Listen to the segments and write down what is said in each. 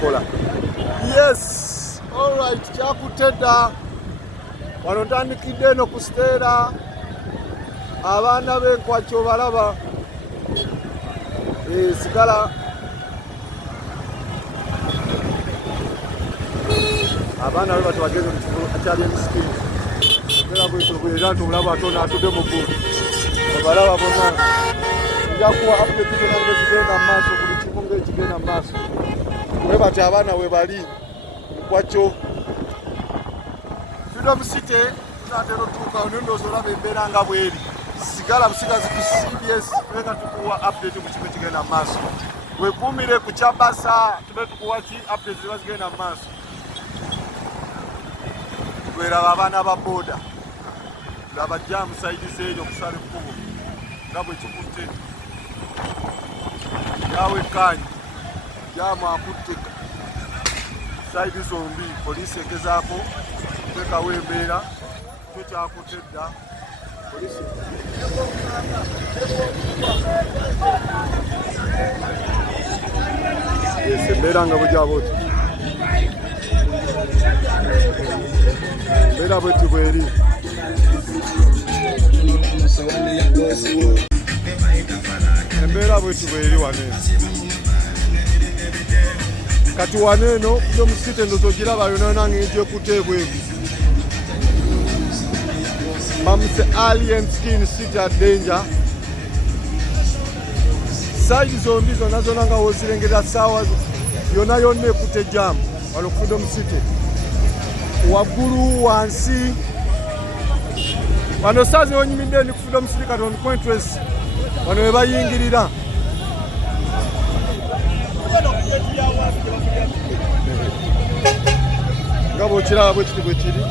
Kola. Yes, all right, kyakutedda wano ntandikidde eno ku Stella abaana b'enkwakyo balaba sigala abaana be batubageze mu kifo akyali emisikini era bwetubwera tumulaba atona atudde mu ggulu obalaba bonna njakuwa update zonna ngezigenda mu maaso buli kimu ng'ekigenda mu maaso we bati abaana we bali nkwakyo Freedom City tunatera otuuka onondoozi olaba embeera nga bweri sigala busigazi ku CBS tuleka tukuwa update mu kimu ekigenda mu maaso wekuumire ku Kyabasa tube tukuwa ki update ziba zigenda mu maaso weraba abaana ba boda laba jamu saidizi eyo okusala ekkubo nga bwe kikutte yawe kanyi jamu akutte saidi zombi poliisi egezaako tekawo embeera kyo kyakutte dda poliisi embeera nga bwegyaba oti embeera bweti bweri embeera bweti bweri waneeno kati waneeno Freedom City ndozo giraba yonana ng'egyekuteebweku mamuse alien skin city at danger side zombi zonna zonna nga wozirengera saawa yonna yonna ekutte jamu wano Freedom City waggulu wansi wano saazi wonyimidde ndi ku Freedom City kati on Pointress wano we bayingirira nga bw'okiraba bwe kiti bwe kiri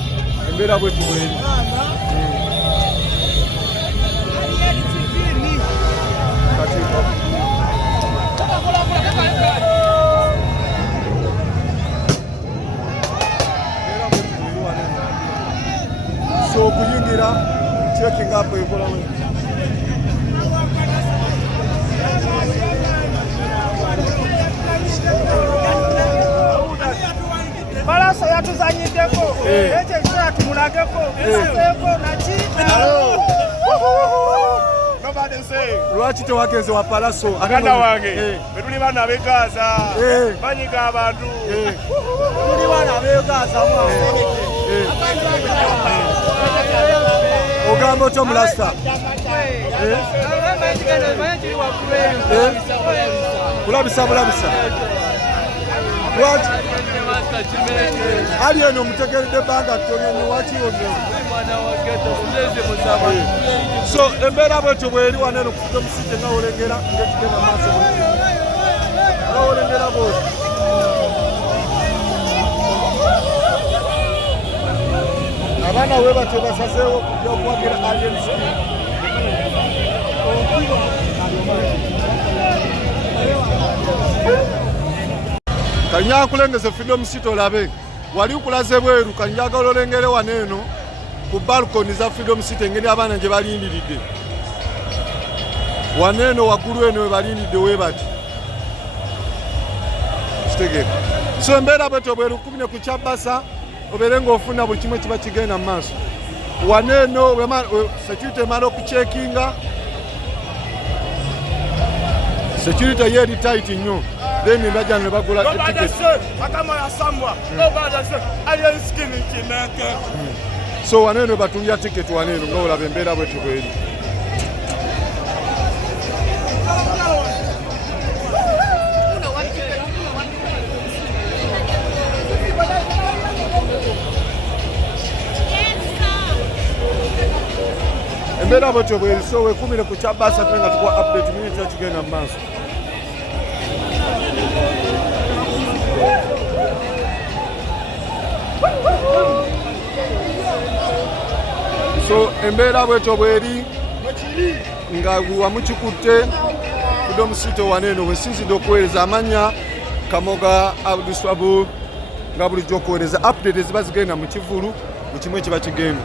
embeera bweti bweri so okuyingira checking up ekolamu Balaso yatuzanyiddeko ekyo ekitala tumulageko eseeko naki lwaki tewageze wa Palaso aganda wange betuli baana abegaza banyiga abantu tuli baana abegaza ogamba otyo mulasita bulabisa lwaki ali eno omutegeredde ebbanga ttono waki onyo so embeera bwetyo bweri waneeno ku Freedom City nga wolengera ng'ekigenda maaso nga wolengera bwoti abaana we batyo basazeewo kujja okuwagira alien skin kanya akulengeze Freedom City olabe wali ukulaze bweru kanjagala olengere waneeno ku balkoni za Freedom City engeri abaana gye balindiridde waneeno waggulu eno we balindiridde we bati kitegeeka so embeera bwetyo bweru kumine ku Kyabasa obeere ng'ofuna buli kimu ekiba kigenda mu maaso waneeno security emala okucekinga security yeeri tight nnyo then bajja ne bagula ticket so waneeno batunja ticket waneeno nga olaba embeera bwetyo bweri embeera bwetyo bweri so wekumire ku Kyabasa tule nga tukuwa update minute ekigenda mu maaso so embeera bwetyo bweri nga wamu kikutte Freedom City waneeno wesinzidde okuweereza amannya Kamoga Abduswabu nga bulijjo okuweereza update eziba zigenda mu kivulu mu kimu ekiba kigenda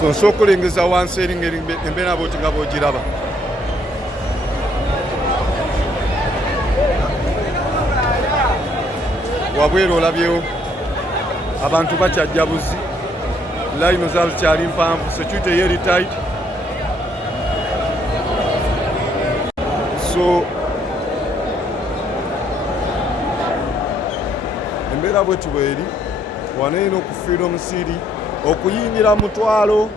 so nsobola okulengeza wansi eri ngeri embeera bwoti nga bwogiraba. Wabweru olabyewo abantu bakyajja buzi, layino zaabo zikyali mpanvu, security yeri tight. So embeera bweti bweri wano eno ku Freedom City okuyingira mutwalo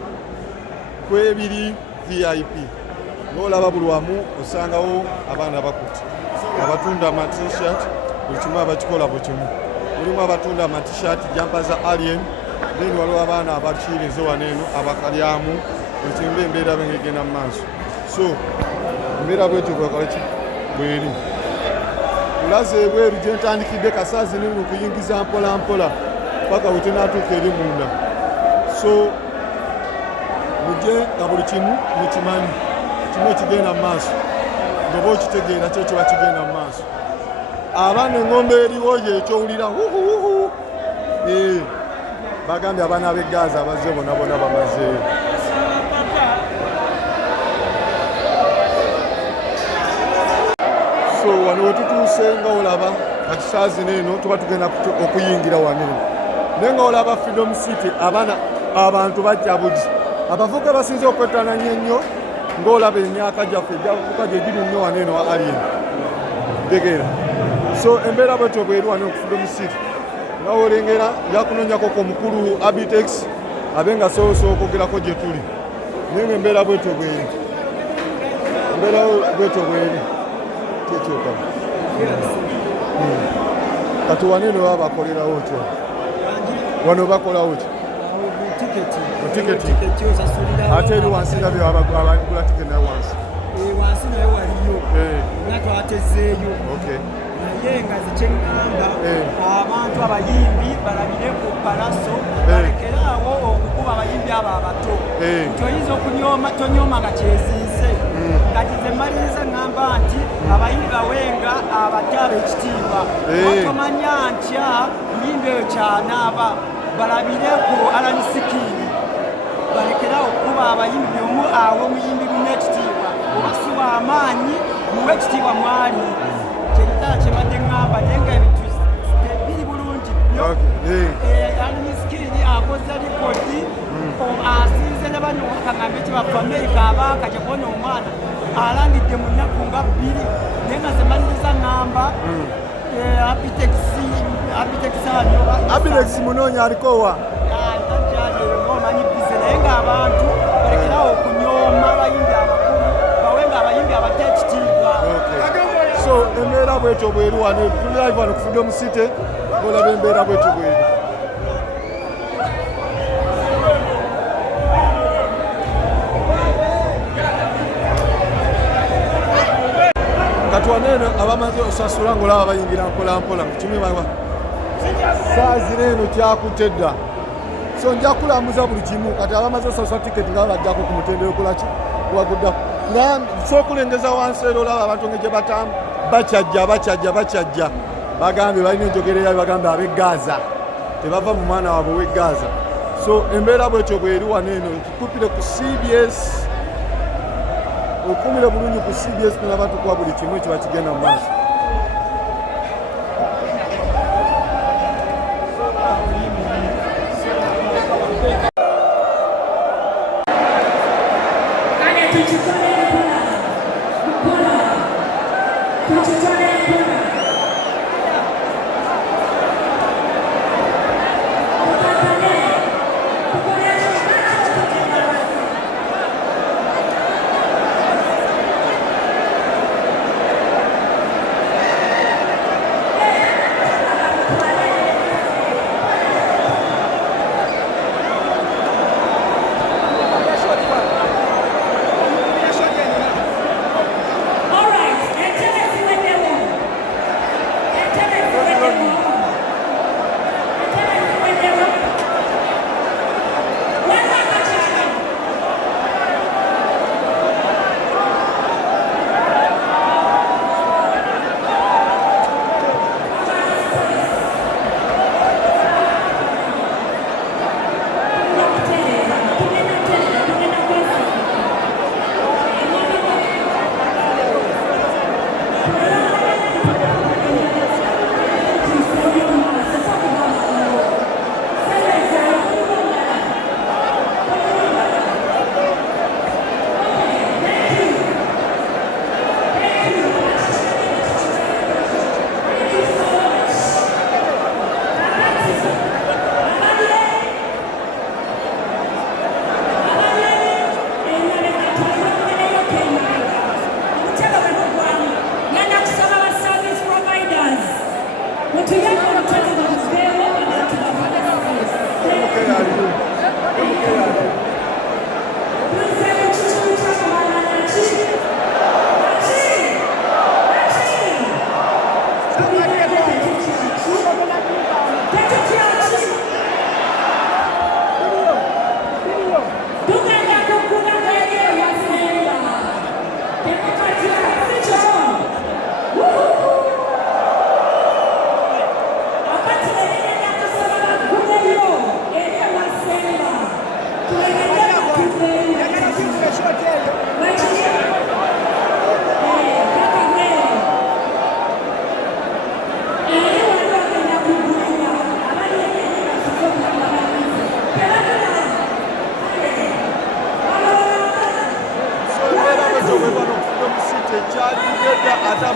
kwebiri VIP. Ng'olaba buli wamu osangawo abaana bakutte abatunda ama t-shirt, buli kimu abakikola bwe kimu. Mulimu abatunda ama t-shirt jampa za Alien, then waliwo abaana abakiirize wano eno abakalyamu, buli kimu embeera bengegenda mu maaso. So embeera bwetyo bweri ulaze ebweru gye ntandikidde kasaazi nini okuyingiza mpola mpola paka wetunaatuuka eri munda. So mujje nga buli kimu mukimanyi, kimu ekigenda mu maaso ng'oba okitegeera kyo kiba kigenda mu maaso. Abaana eŋŋombe eriwo yekyowulira huhuhuhu, bagambye abaana b'e Gaza abazze bonna bonna bamazeeyo. So wano wetutuuse nga olaba kati saazi neeno tuba tugenda okuyingira wano eno, naye nga olaba Freedom City abantu bajja bugi. Abavubuka basinze okwetananya ennyo ng'olaba emyaka gyaffe egyavubuka gye giri nnyo wano eno wa Alien tegeera. So embeera bwetyo bweri wano ku Freedom City nga olengera njakunoonyako ko mukulu Abitex abe nga sobola okwogerako gye tuli, naye nga embeera bwetyo bweri, embeera bwetyo bweri kyekyoka. Kati wano eno baba bakolerawo kyo, wano bakolawo ki tiketi ate eri wansi nabyo abagula tiketi nayo wansi wansi nayo waliyo nga twatezeeyo naye nga zikyeŋŋamba abantu abayimbi balabire ku palaso balekeraawo okukuba abayimbi abo abato. Kyoyinza tonyooma nga kyeziise kati ze maliriza ŋŋamba nti abayimbi bawenga abato ab'ekitiibwa otomanya ntya muyimbi eyo kyanaaba balabire ku alanisikini balekerawo okuba abayimbi omu awo muyimbi gulina ekitiibwa oba si w'amaanyi muwe ekitiibwa mwali kyekitala kyebadde ŋŋamba naye nga ebintu biri bulungi nnyo. Alanisikini akoze likodi asinze ne bano kaŋŋambe kibaffe Amerika abaaka gye kubona omwana alangidde mu nnaku nga bbiri naye nga ze maliriza ŋŋamba Abitex munoonya alikowa omanyi bize naye ng'abantu balekerawo okunyooma abayimbi abakulu bawenga abayimbi abato ekitiibwa. So embeera bwetyo bweri wano tuli live wano ku Freedom City olaba embeera bwetyo bweri. Kati wano eno abamaze osasula ng'olaba bayingira mpola mpola kimu baba saazi n'eno kyakutte dda. So nja kulambuza buli kimu kati abamaze osasula tiketi nga bajjako ku mutendera okolaki waguddaku nga sookulengeza wansi era olaba abantu ng'egye batamu bakyajja bagambye balina enjogera yabe bagambye ab'e Gaza tebava mu mwana waabwe w'e Gaza. So embeera bwetyo bweri wano eno ekikupire ku CBS okumire bulungi ku CBS tulaba tukuwa buli kimu ekiba kigenda mu maaso.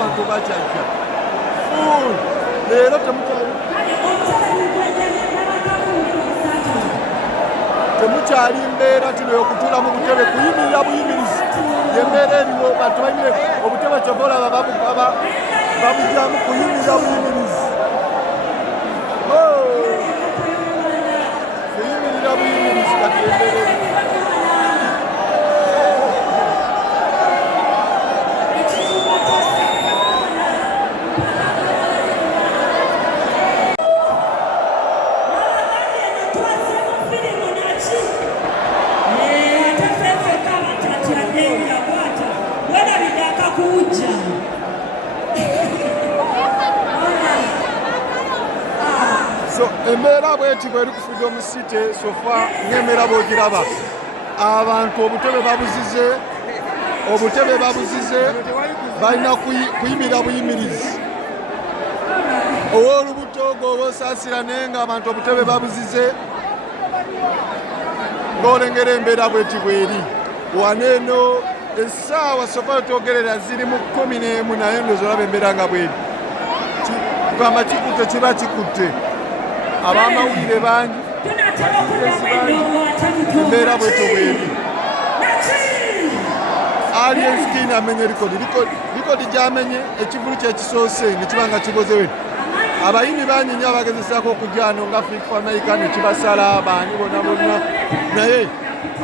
abantu bakyajja full leero temukyali mbeera kino yokutuula mu butebe kuyimirira buyimirizi yembeera eriwo bantu banyire obutebe kyova olaba babugyamu kuyimirira buyimirizi kuyimirira buyimirizi kati yembeera eriwo so embeera bweti bweri ku Freedom City sofa ng'embeera bwogiraba abantu obutebe babuzize balina kuyimirira buyimirizi ow'olubuto gwoba osaasira naye nga abantu obutebe babuzize ng'olengera embeera bweti bweri wano eno essaawa sofa twogerera ziri mu 11 naye ndoza olaba embeera nga bweri kugamba kikutte kiba kikutte abamawulire bangi embeera bweto bweri Alien Skin amenye likodi gyamenye ekivulu kyekisoose nekiba nga kibozewe abayimbi bangi nnyo abagezesaako okujjano nga Fik Famaica nekibasala baani bonna bonna naye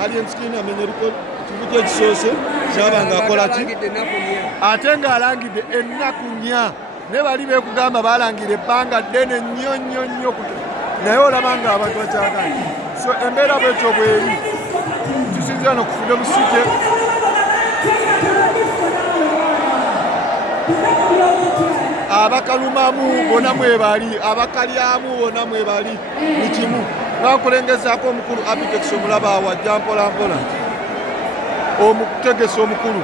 Alien Skin amenye likodi ekivulu kyekisoose kyaba nga akola ki ate ng'alangidde ennaku nnya ne bali beekugamba balangire ebbanga ddene nnyo nnyo nnyo naye olaba nga abantu bakyaganye so embeera bwetyo bweri tusinzira no ku Freedom City abakalumamu bonna mwebali abakalyamu bonna mwebali ni kimu ngakulengezaako omukulu Abitex omulaba wajja mpolampola omukutegesa omukulu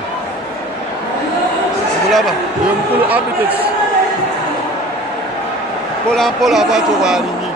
omulaba oyo omukulu Abitex mpolampola bwatyo bwalinyi